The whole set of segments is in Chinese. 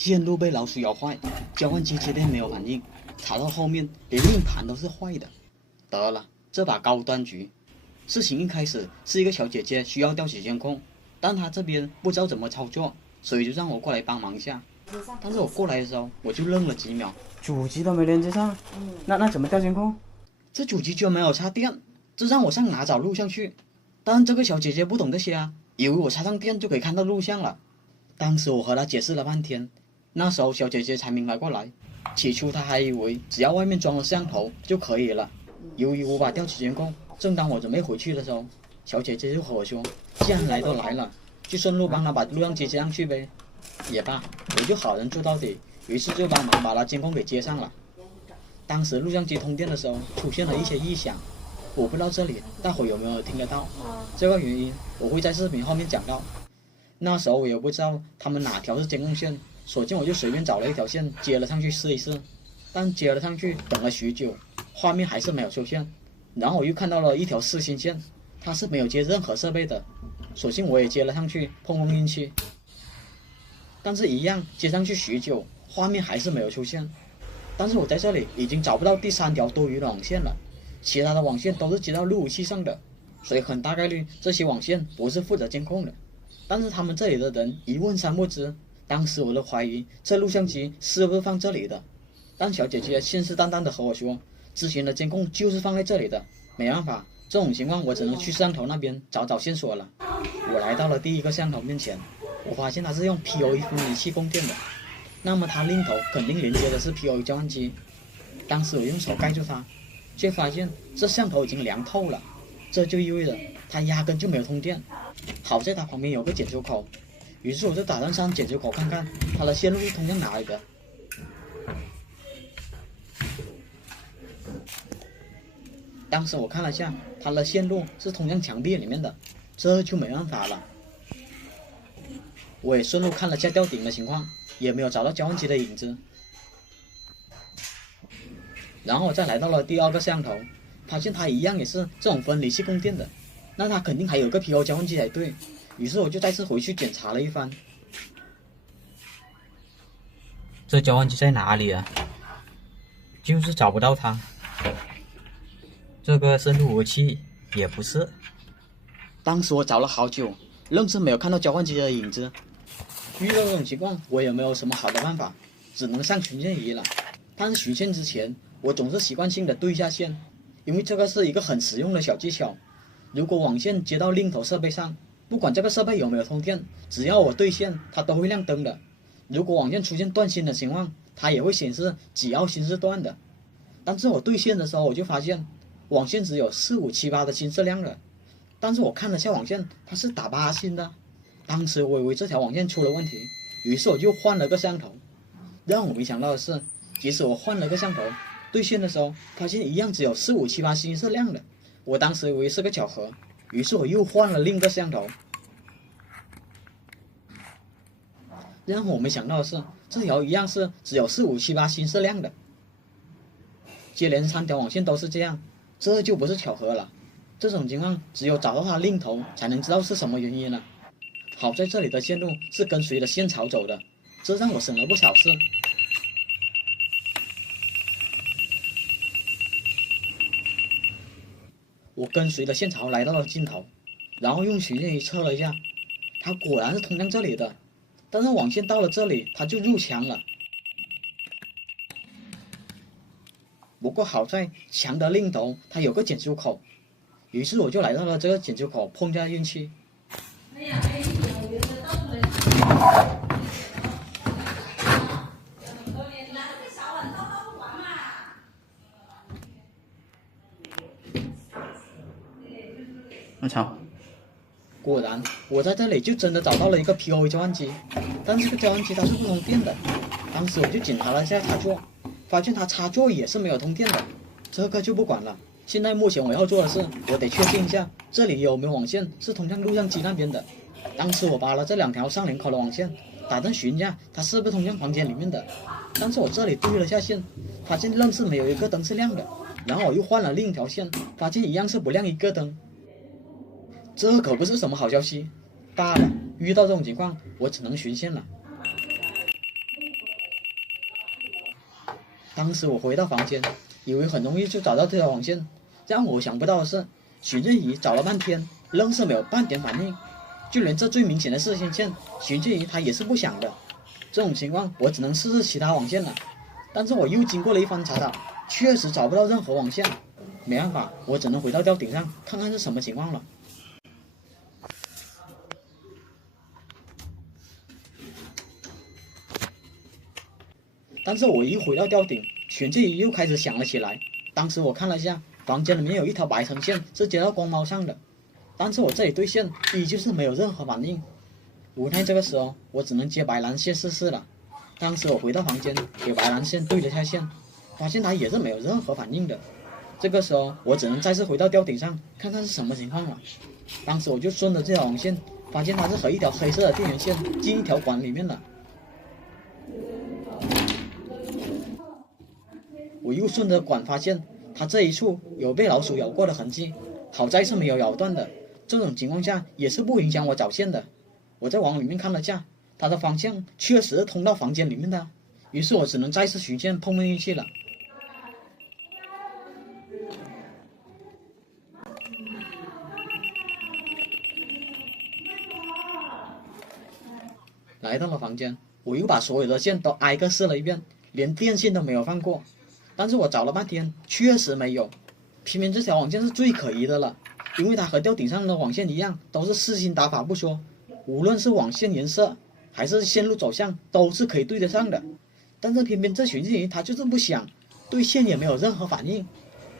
线路被老鼠咬坏，交换机接电没有反应，查到后面连硬盘都是坏的。得了，这把高端局。事情一开始是一个小姐姐需要调取监控，但她这边不知道怎么操作，所以就让我过来帮忙一下。但是我过来的时候，我就愣了几秒，主机都没连接上，那怎么调监控？这主机居然没有插电，这让我上哪找录像去？但这个小姐姐不懂这些啊，以为我插上电就可以看到录像了。当时我和她解释了半天，那时候小姐姐才明白过来。起初她还以为只要外面装了摄像头就可以了。由于无法调取监控，正当我准备回去的时候，小姐姐就和我说，既然来都来了，就顺路帮她把录像机接上去呗。也罢，我就好人做到底，于是就帮忙把她监控给接上了。当时录像机通电的时候出现了一些异响，我不知道这里大伙有没有听得到，这个原因我会在视频后面讲到。那时候我也不知道他们哪条是监控线，索性我就随便找了一条线接了上去试一试。但接了上去等了许久，画面还是没有出现。然后我又看到了一条视新线，它是没有接任何设备的，索性我也接了上去碰碰运气。但是一样接上去许久，画面还是没有出现。但是我在这里已经找不到第三条多余的网线了，其他的网线都是接到路由器上的，所以很大概率这些网线不是负责监控的。但是他们这里的人一问三不知，当时我都怀疑这录像机是不是放这里的。但小姐姐信誓旦旦地和我说，之前的监控就是放在这里的。没办法，这种情况我只能去摄像头那边找找线索了。我来到了第一个摄像头面前，我发现它是用 PoE 分离器供电的，那么它另头肯定连接的是 PoE 交换机。当时我用手盖住它，却发现这摄像头已经凉透了，这就意味着它压根就没有通电。好在它旁边有个剪出口，于是我就打算上剪出口看看它的线路是通向哪里的。当时我看了下，它的线路是通向墙壁里面的，这就没办法了。我也顺路看了下吊顶的情况，也没有找到交换机的影子。然后我再来到了第二个摄像头，发现它一样也是这种分离器供电的，那它肯定还有个 PO 交换机才对。于是我就再次回去检查了一番。这交换机在哪里啊？就是找不到它。这个是路由器，也不是。当时我找了好久，愣是没有看到交换机的影子。遇到这种情况，我也没有什么好的办法，只能上巡线仪了。但是巡线之前，我总是习惯性的对一下线，因为这个是一个很实用的小技巧。如果网线接到另头设备上，不管这个设备有没有通电，只要我对线，它都会亮灯的。如果网线出现断芯的情况，它也会显示几号芯是断的。但是我对线的时候，我就发现网线只有4、5、7、8的芯是亮的，但是我看了下网线，它是打8芯的。当时我以为这条网线出了问题，于是我就换了个摄像头。让我没想到的是，即使我换了个摄像头，对线的时候发现一样只有4、5、7、8芯是亮的。我当时以为是个巧合，于是我又换了另一个摄像头。让我没想到的是，这条一样是只有4、5、7、8芯是亮的。接连3条网线都是这样，这就不是巧合了。这种情况只有找到它另头才能知道是什么原因了。好在这里的线路是跟随着线槽走的，这让我省了不少事。我跟随着线槽来到了尽头，然后用巡线仪测了一下，它果然是通向这里的。但是网线到了这里，它就入墙了。不过好在墙的另头它有个剪出口，于是我就来到了这个剪出口碰下运气。我操！果然，我在这里就真的找到了一个 PoE 交换机，但这个交换机它是不通电的。当时我就检查了一下插座，发现它插座也是没有通电的。这个就不管了，现在目前我要做的是，我得确定一下这里有没有网线是通向录像机那边的。当时我拔了这2条上连口的网线，打算寻一下它是不是通向房间里面的。但是我这里对了下线，发现愣是没有一个灯是亮的。然后我又换了另一条线，发现一样是不亮一个灯。这可不是什么好消息。罢了，遇到这种情况，我只能巡线了。当时我回到房间，以为很容易就找到这条网线，让我想不到的是，寻迹仪找了半天，愣是没有半点反应，就连这最明显的视线线，寻迹仪它也是不响的。这种情况，我只能试试其他网线了。但是我又经过了一番查找，确实找不到任何网线。没办法，我只能回到吊顶上看看是什么情况了。但是我一回到吊顶，寻迹仪又开始响了起来。当时我看了一下，房间里面有一条白橙线是接到光猫上的，但是我这里对线依旧是没有任何反应。无奈这个时候，我只能接白蓝线试试了。当时我回到房间，给白蓝线对了下线，发现它也是没有任何反应的。这个时候，我只能再次回到吊顶上看看是什么情况了。当时我就顺着这条网线，发现它是和一条黑色的电源线进一条管里面了。我又顺着管发现，它这一处有被老鼠咬过的痕迹，好在是没有咬断的。这种情况下也是不影响我找线的。我再往里面看了下，它的方向确实是通到房间里面的，于是我只能再次循线碰运气了。来到了房间，我又把所有的线都挨个试了一遍，连电线都没有放过。但是我找了半天，确实没有。偏偏这条网线是最可疑的了，因为它和吊顶上的网线一样，都是四星打法不说，无论是网线颜色还是线路走向，都是可以对得上的。但是偏偏这寻迹仪它就是不响，对线也没有任何反应，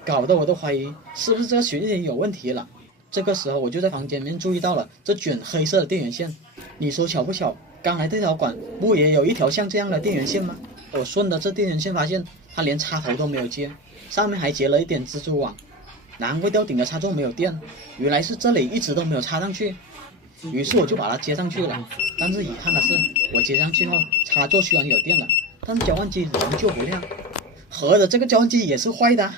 搞得我都怀疑是不是这个寻迹仪有问题了。这个时候我就在房间里面注意到了这卷黑色的电源线，你说巧不巧？刚才这条管不也有一条像这样的电源线吗？我顺着这电源线发现，它连插头都没有接，上面还结了一点蜘蛛网，难怪吊顶的插座没有电，原来是这里一直都没有插上去。于是我就把它接上去了，但是遗憾的是，我接上去后，插座虽然有电了，但是交换机仍旧不亮，合着这个交换机也是坏的。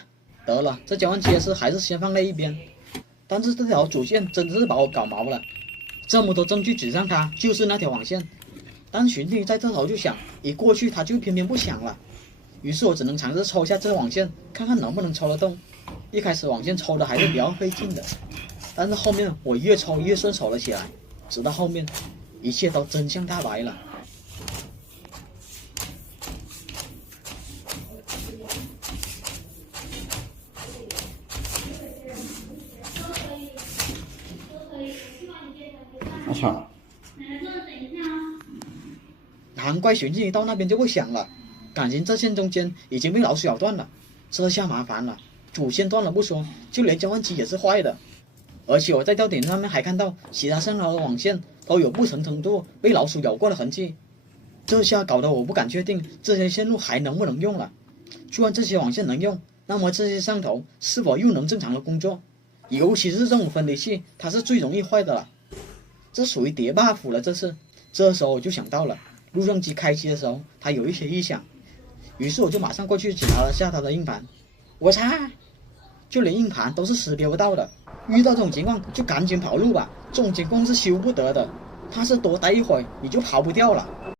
得了，这交换机还是先放在一边。但是这条主线真的是把我搞毛了。这么多证据指向它就是那条网线，但寻迹在这头就响，一过去它就偏偏不响了。于是我只能尝试抽一下这个网线，看看能不能抽得动。一开始网线抽的还是比较费劲的，但是后面我越抽越顺手了起来，直到后面一切都真相大白了。我操！难怪寻迹到那边就会响了，感情这线中间已经被老鼠咬断了，这下麻烦了。主线断了不说，就连交换机也是坏的，而且我在吊顶上面还看到其他上头的网线都有不同程度被老鼠咬过的痕迹，这下搞得我不敢确定这些线路还能不能用了。就算这些网线能用，那么这些上头是否又能正常的工作？尤其是这种分离器，它是最容易坏的了。这属于叠 buff 了，这是。这时候我就想到了，录像机开机的时候它有一些异响，于是我就马上过去检查了下它的硬盘。我擦，就连硬盘都是识别不到的。遇到这种情况就赶紧跑路吧，这种情况是修不得的，它是多待一会儿你就跑不掉了。